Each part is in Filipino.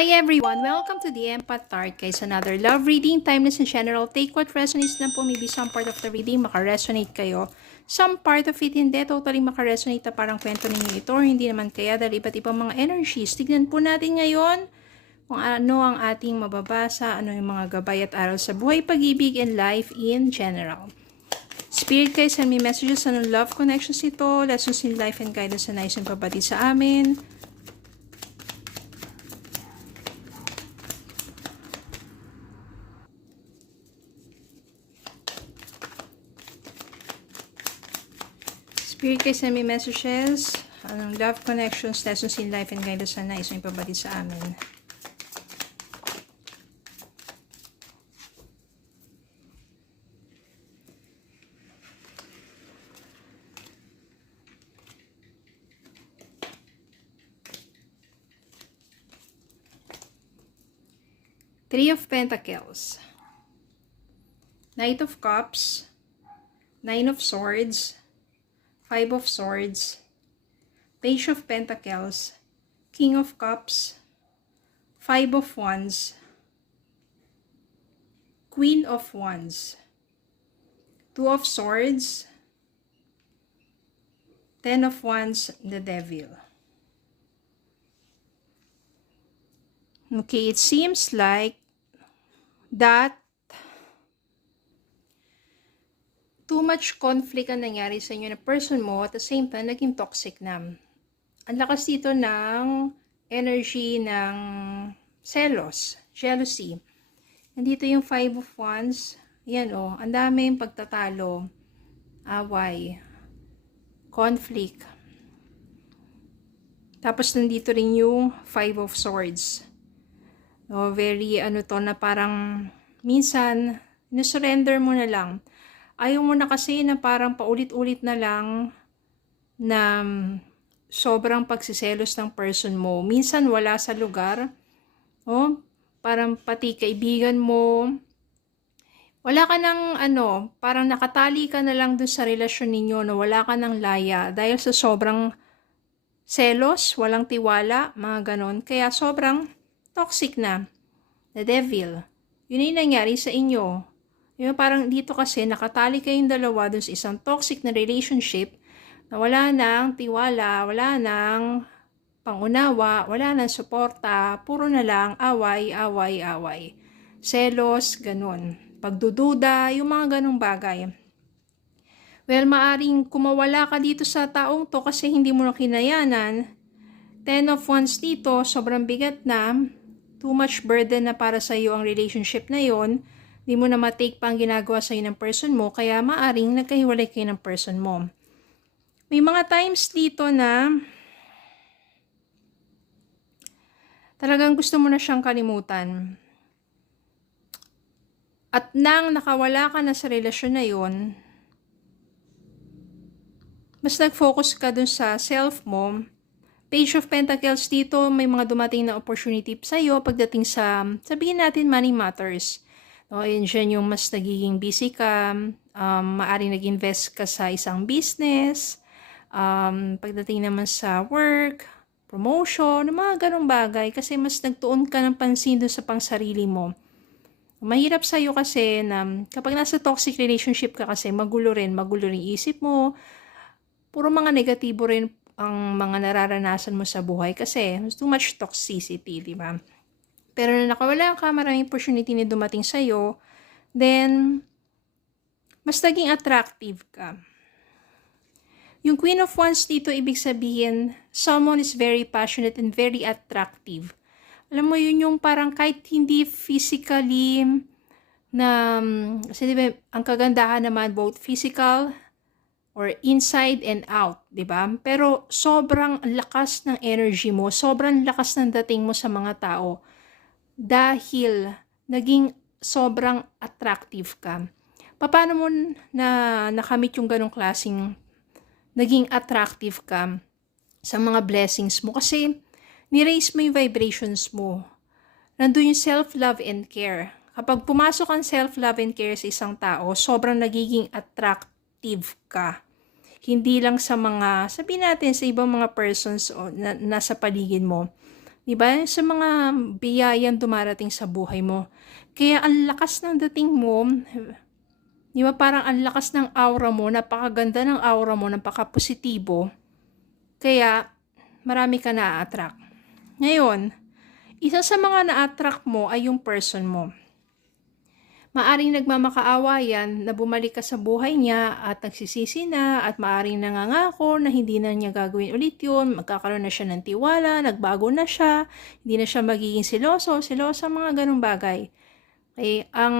Hi everyone! Welcome to the Empath Tarot, guys. Another love reading, timeless in general. Take what resonates lang po. Maybe some part of the reading makaresonate kayo. Some part of it hindi. Totally makaresonate na parang kwento ninyo ito or hindi naman kaya dahil iba't ibang mga energies. Tignan po natin ngayon kung ano ang ating mababasa, ano yung mga gabay at aral sa buhay, pag-ibig, and life in general. Spirit, guys, send me messages on love connections ito, lessons in life and guidance na nais yung pabati sa amin. Spirit, guys, send me messages. Anong love connections, lessons in life, and guidance na nais yung ipabati sa amin. Three of Pentacles. Knight of Cups. Nine of Swords. Five of Swords, Page of Pentacles, King of Cups, Five of Wands, Queen of Wands, Two of Swords, Ten of Wands, the Devil. Okay, it seems like that too much conflict ang nangyari sa inyo na person mo at the same time naging toxic na. Ang lakas dito ng energy ng selos, jealousy. Nandito yung Five of Wands. Yan o, ang daming pagtatalo, away, conflict. Tapos nandito rin yung Five of Swords. O, very ano to na parang minsan, nisurrender mo na lang. Ayaw mo na kasi na parang paulit-ulit na lang na sobrang pagsiselos ng person mo. Minsan wala sa lugar. Oh, parang pati kaibigan mo. Wala ka ng parang nakatali ka na lang dun sa relasyon ninyo na wala ka ng laya dahil sa sobrang selos, walang tiwala, mga ganon. Kaya sobrang toxic na. The Devil. Yun yung nangyari sa inyo. Yung parang dito kasi nakatali kayong dalawa dun sa isang toxic na relationship na wala nang tiwala, wala nang pangunawa, wala nang suporta, puro na lang away, away, away. Selos, ganun. Pagdududa, yung mga ganung bagay. Well, maaring kumawala ka dito sa taong to kasi hindi mo na kinayanan. Ten of Wands dito, sobrang bigat na. Too much burden na para sa iyo ang relationship na yon. Di mo na matake pa ang ginagawa sa'yo ng person mo, kaya maaring nagkahiwalay kayo ng person mo. May mga times dito na talagang gusto mo na siyang kalimutan. At nang nakawala ka na sa relasyon na yon, mas nag-focus ka dun sa self mo. Page of Pentacles dito, may mga dumating na opportunity sa'yo pagdating sa, sabihin natin, money matters. O, yun dyan yung mas nagiging busy ka, maaaring nag-invest ka sa isang business, pagdating naman sa work, promotion, mga ganong bagay, kasi mas nagtuon ka ng pansin doon sa pangsarili mo. Mahirap sa'yo kasi na kapag nasa toxic relationship ka kasi magulo rin isip mo, puro mga negatibo rin ang mga nararanasan mo sa buhay kasi too much toxicity, di ba? Pero na nakawala ka, maraming opportunity na dumating sa'yo, then, mas naging attractive ka. Yung Queen of Wands dito, ibig sabihin, someone is very passionate and very attractive. Alam mo, yun yung parang kahit hindi physically na, kasi diba, ang kagandahan naman, both physical or inside and out, di ba? Pero sobrang lakas ng energy mo, sobrang lakas ng dating mo sa mga tao. Dahil naging sobrang attractive ka. Paano mo na nakamit yung ganong klaseng naging attractive ka sa mga blessings mo? Kasi ni-raise mo yung vibrations mo. Nandun yung self-love and care. Kapag pumasok ang self-love and care sa isang tao, sobrang nagiging attractive ka. Hindi lang sa mga, sabihin natin, sa ibang mga persons o nasa paligid mo. Diba? Sa mga biyayang dumarating sa buhay mo. Kaya ang lakas ng dating mo, di ba parang ang lakas ng aura mo, napakaganda ng aura mo, napaka-positibo. Kaya marami ka na-attract. Ngayon, isa sa mga na-attract mo ay yung person mo. Maaring nagmamakaawa yan na bumalik ka sa buhay niya at nagsisisi na at maaring nangangako na hindi na niya gagawin ulit yun, magkakaroon na siya ng tiwala, nagbago na siya, hindi na siya magiging silosa, mga ganung bagay. Okay, ang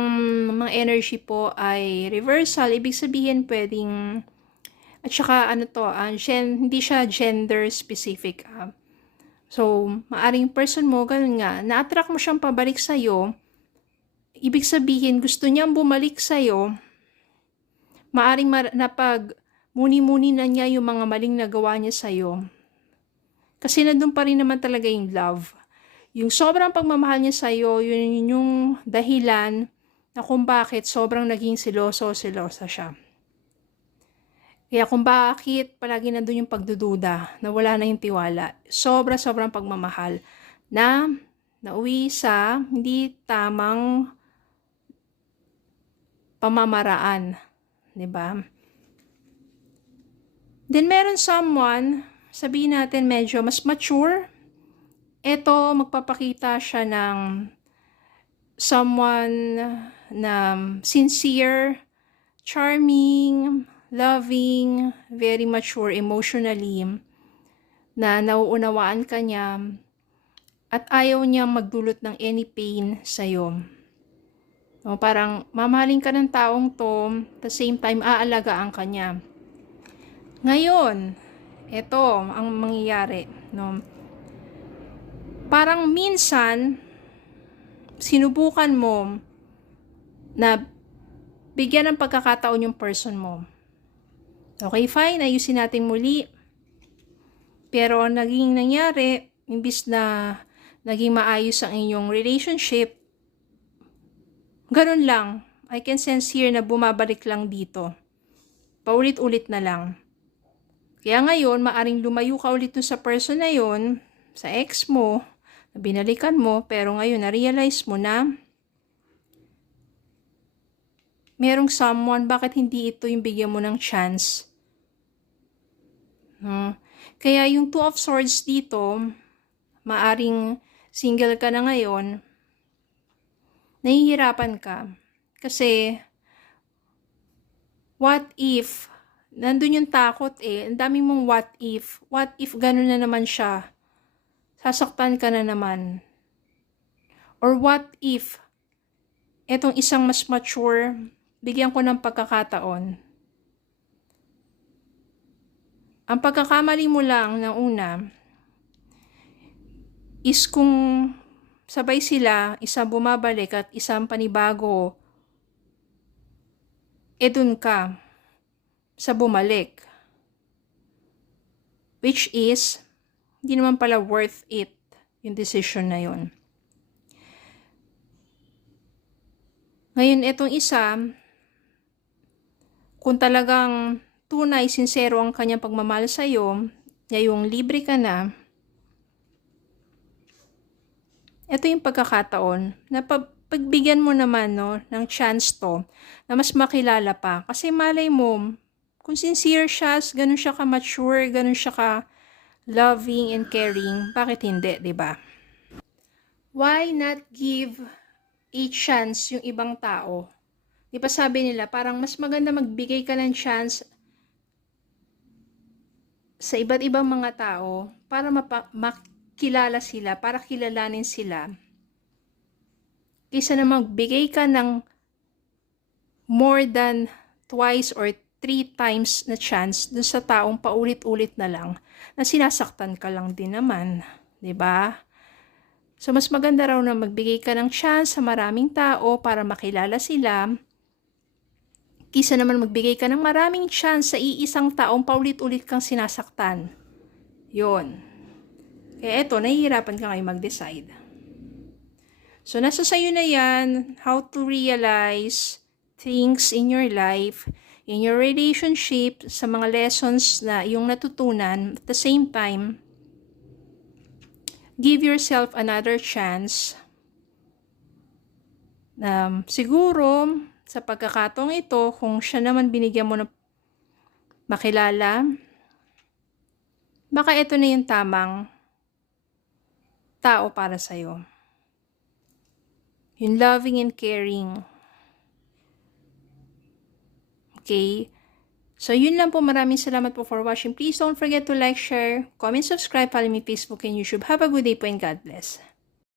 mga energy po ay reversal, ibig sabihin pwedeng, at saka hindi siya gender specific. So, maaring person mo, ganun nga, na-attract mo siyang pabalik sa'yo, ibig sabihin, gusto niyang bumalik sa'yo, maaring napag muni-muni na niya yung mga maling nagawa niya sa'yo. Kasi nandun pa rin naman talaga yung love. Yung sobrang pagmamahal niya sa'yo, yun yung dahilan na kung bakit sobrang naging silosa siya. Kaya kung bakit palagi nandun yung pagdududa, na wala na yung tiwala, sobrang pagmamahal, na nauwi sa hindi tamang pamamaraan, 'di ba? Then meron someone, sabihin natin medyo mas mature. Ito magpapakita siya ng someone na sincere, charming, loving, very mature emotionally, na nauunawaan ka niya at ayaw niya magdulot ng any pain sa'yo. No, parang mamahalin ka ng taong to, at the same time aalagaan ka niya. Ngayon, ito ang mangyayari. No? Parang minsan, sinubukan mo na bigyan ng pagkakataon yung person mo. Okay, fine, ayusin natin muli. Pero naging nangyari, imbis na naging maayos ang inyong relationship, ganun lang. I can sense here na bumabalik lang dito. Paulit-ulit na lang. Kaya ngayon, maaring lumayo ka ulit sa person na yon, sa ex mo, na binalikan mo, pero ngayon na-realize mo na merong someone, bakit hindi ito yung bigyan mo ng chance? Kaya yung Two of Swords dito, maaring single ka na ngayon, nahihirapan ka. Kasi, what if, nandun yung takot ang daming mong what if ganun na naman siya, sasaktan ka na naman. Or what if, etong isang mas mature, bigyan ko ng pagkakataon. Ang pagkakamali mo lang ng una, is kung sabay sila, isang bumabalik at isang panibago, dun ka sa bumalik. Which is, hindi naman pala worth it yung decision na yun. Ngayon, itong isa, kung talagang tunay, sincero ang kanyang pagmamahal sa'yo, ngayong libre ka na, ito yung pagkakataon na pagbigyan mo naman ng chance to na mas makilala pa. Kasi malay mo, kung sincere siya, ganun siya ka-mature, ganun siya ka-loving and caring, bakit hindi, diba? Why not give a chance yung ibang tao? Di ba sabi nila, parang mas maganda magbigay ka ng chance sa iba't ibang mga tao para makilala sila, para kilalanin sila, kaysa na magbigay ka ng more than twice or 3 times na chance dun sa taong paulit-ulit na lang na sinasaktan ka lang din naman, 'di ba? So mas maganda raw na magbigay ka ng chance sa maraming tao para makilala sila, kaysa naman magbigay ka ng maraming chance sa iisang taong paulit-ulit kang sinasaktan. 'Yon. Kaya eto, nahihirapan ka ngayon mag-decide. So, nasa sayo na yan, how to realize things in your life, in your relationship, sa mga lessons na iyong natutunan. At the same time, give yourself another chance. Siguro, sa pagkakataong ito, kung siya naman binigyan mo ng makilala, baka ito na yung tamang tao para sa'yo. Yung loving and caring. Okay? So, yun lang po. Maraming salamat po for watching. Please don't forget to like, share, comment, subscribe, follow me Facebook and YouTube. Have a good day po and God bless.